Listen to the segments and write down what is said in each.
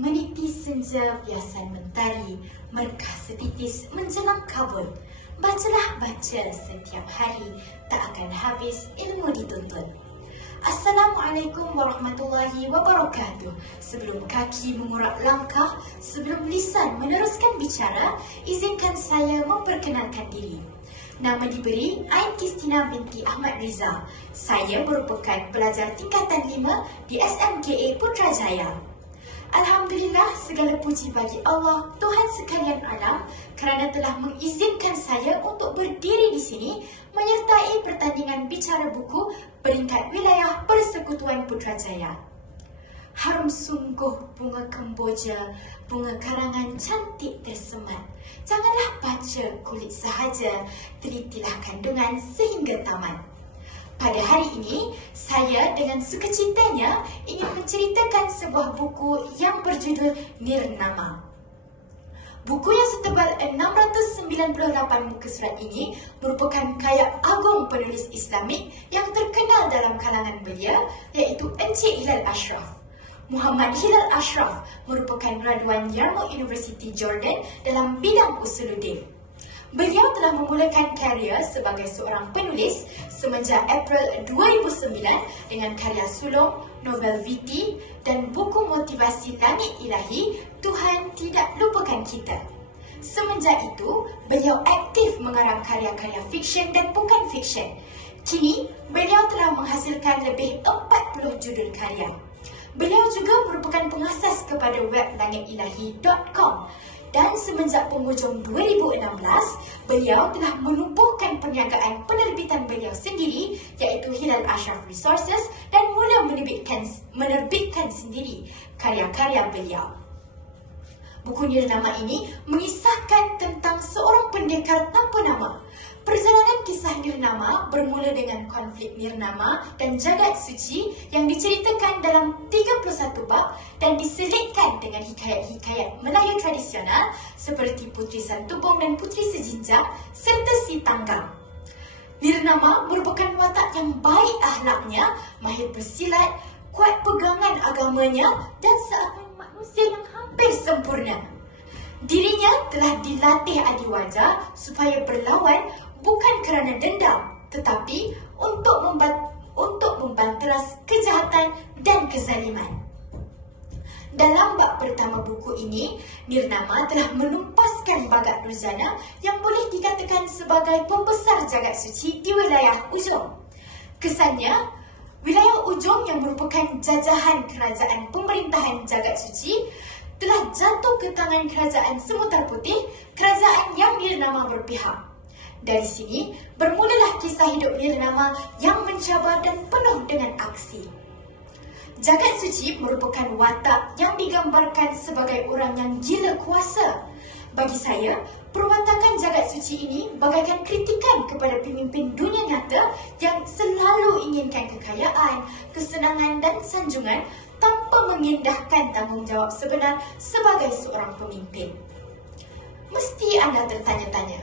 Meniti senja biasan mentari, merkah setitis menjelang kabul. Bacalah baca setiap hari, tak akan habis ilmu dituntut. Assalamualaikum warahmatullahi wabarakatuh. Sebelum kaki mengurak langkah, sebelum lisan meneruskan bicara, izinkan saya memperkenalkan diri. Nama diberi Ain Kristina binti Ahmad Riza. Saya merupakan pelajar tingkatan 5 di SMKA Putrajaya. Alhamdulillah, segala puji bagi Allah, Tuhan sekalian alam, kerana telah mengizinkan saya untuk berdiri di sini menyertai pertandingan bicara buku peringkat wilayah Persekutuan Putrajaya. Harum sungguh bunga kemboja, bunga karangan cantik tersemat. Janganlah baca kulit sahaja, telitilah kandungan sehingga tamat. Pada hari ini, saya dengan sukacitanya ingin menceritakan sebuah buku yang berjudul Nirnama. Buku yang setebal 698 muka surat ini merupakan karya agung penulis Islamik yang terkenal dalam kalangan belia, iaitu Encik Hilal Ashraf. Muhammad Hilal Ashraf merupakan graduan Yarmouk University Jordan dalam bidang usuluddin. Beliau telah memulakan karier sebagai seorang penulis semenjak April 2009 dengan karya sulung, novel Viti dan buku motivasi Langit Ilahi, Tuhan Tidak Lupakan Kita. Semenjak itu, beliau aktif mengarang karya-karya fiksyen dan bukan fiksyen. Kini, beliau telah menghasilkan lebih 40 judul karya. Beliau juga merupakan pengasas kepada web langitilahi.com. Dan semenjak penghujung 2016, beliau telah menumbuhkan perniagaan penerbitan beliau sendiri, iaitu Hilal Ashraf Resources, dan mula menerbitkan sendiri karya-karya beliau. Buku Nirnama ini mengisahkan tentang seorang pendekar tanpa nama. Perjalanan kisah Nirnama bermula dengan konflik Nirnama dan Jagat Suci yang diceritakan dalam 31 bab dan diselitkan dengan hikayat-hikayat Melayu tradisional seperti Puteri Santubong dan Puteri Sejinjak serta Si Tanggang. Nirnama merupakan watak yang baik akhlaknya, mahir bersilat, kuat pegangan agamanya dan seakan manusia yang hampir sempurna. Dirinya telah dilatih adiwaja supaya berlawan bukan kerana dendam, tetapi untuk membanteras kejahatan dan kezaliman. Dalam bab pertama buku ini, Nirnama telah menumpaskan Bhagat Durjana yang boleh dikatakan sebagai pembesar jagat suci di wilayah Ujong. Kesannya, wilayah Ujong yang merupakan jajahan kerajaan pemerintahan jagat suci telah jatuh ke tangan kerajaan Semutar Putih, kerajaan yang Nirnama berpihak. Dari sini, bermulalah kisah hidup Nirnama yang mencabar dan penuh dengan aksi. Jagat suci merupakan watak yang digambarkan sebagai orang yang gila kuasa. Bagi saya, perwatakan jagat suci ini bagaikan kritikan kepada pemimpin dunia nyata yang selalu inginkan kekayaan, kesenangan dan sanjungan tanpa mengindahkan tanggungjawab sebenar sebagai seorang pemimpin. Mesti anda tertanya-tanya,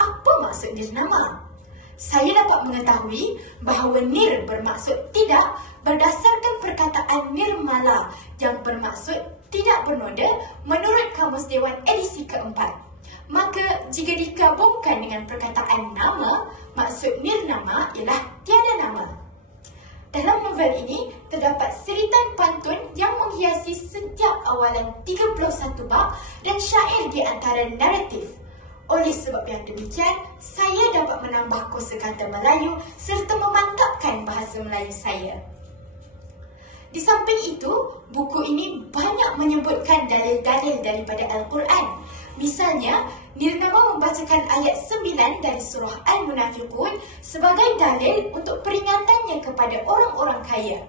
apa maksud Nirnama? Saya dapat mengetahui bahawa Nir bermaksud tidak berdasarkan perkataan Nirmala yang bermaksud tidak bernoda menurut Kamus Dewan edisi keempat. Maka jika digabungkan dengan perkataan nama, maksud Nirnama ialah tiada nama. Dalam novel ini terdapat seritan pantun yang menghiasi setiap awalan 31 bab dan syair di antara naratif. Oleh sebab yang demikian, saya dapat menambah kosakata Melayu serta memantapkan bahasa Melayu saya. Di samping itu, buku ini banyak menyebutkan dalil-dalil daripada Al-Quran. Misalnya, Nirnama membacakan ayat 9 dari surah Al-Munafiqun sebagai dalil untuk peringatannya kepada orang-orang kaya.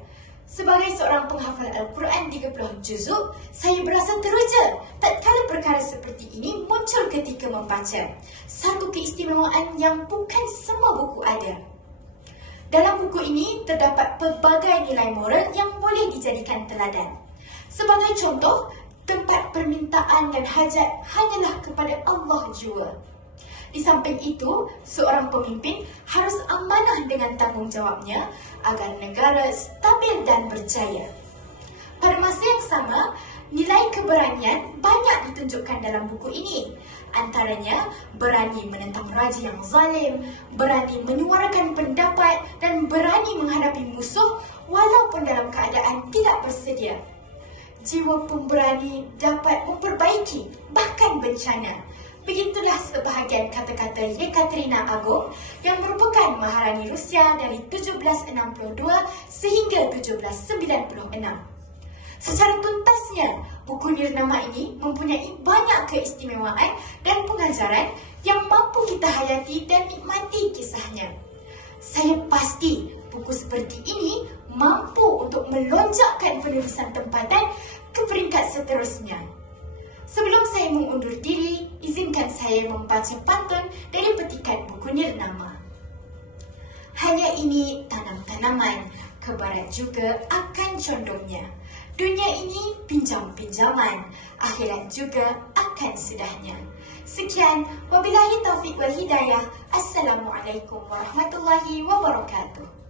Sebagai seorang penghafal Al-Quran 30 juzuk, saya berasa teruja tatkala perkara seperti ini muncul ketika membaca. Satu keistimewaan yang bukan semua buku ada. Dalam buku ini terdapat pelbagai nilai moral yang boleh dijadikan teladan. Sebagai contoh, tempat permintaan dan hajat hanyalah kepada Allah jua. Di samping itu, seorang pemimpin harus amanah dengan tanggungjawabnya agar negara stabil dan berjaya. Pada masa yang sama, nilai keberanian banyak ditunjukkan dalam buku ini. Antaranya, berani menentang raja yang zalim, berani menyuarakan pendapat dan berani menghadapi musuh walaupun dalam keadaan tidak bersedia. Jiwa pemberani dapat memperbaiki bahkan bencana. Begitulah sebahagian kata-kata Yekaterina Agung yang merupakan Maharani Rusia dari 1762 sehingga 1796. Secara tuntasnya, buku Nirnama ini mempunyai banyak keistimewaan dan pengajaran yang mampu kita hayati dan nikmati kisahnya. Saya pasti buku seperti ini mampu untuk melonjakkan penulisan tempatan ke peringkat seterusnya. Sebelum saya mengundur diri, izinkan saya membaca pantun dari petikan buku Nirnama. Hanya ini tanam tanaman, ke barat juga akan condongnya. Dunia ini pinjam-pinjaman, akhirat juga akan sudahnya. Sekian, wabillahi taufiq wal hidayah. Assalamualaikum warahmatullahi wabarakatuh.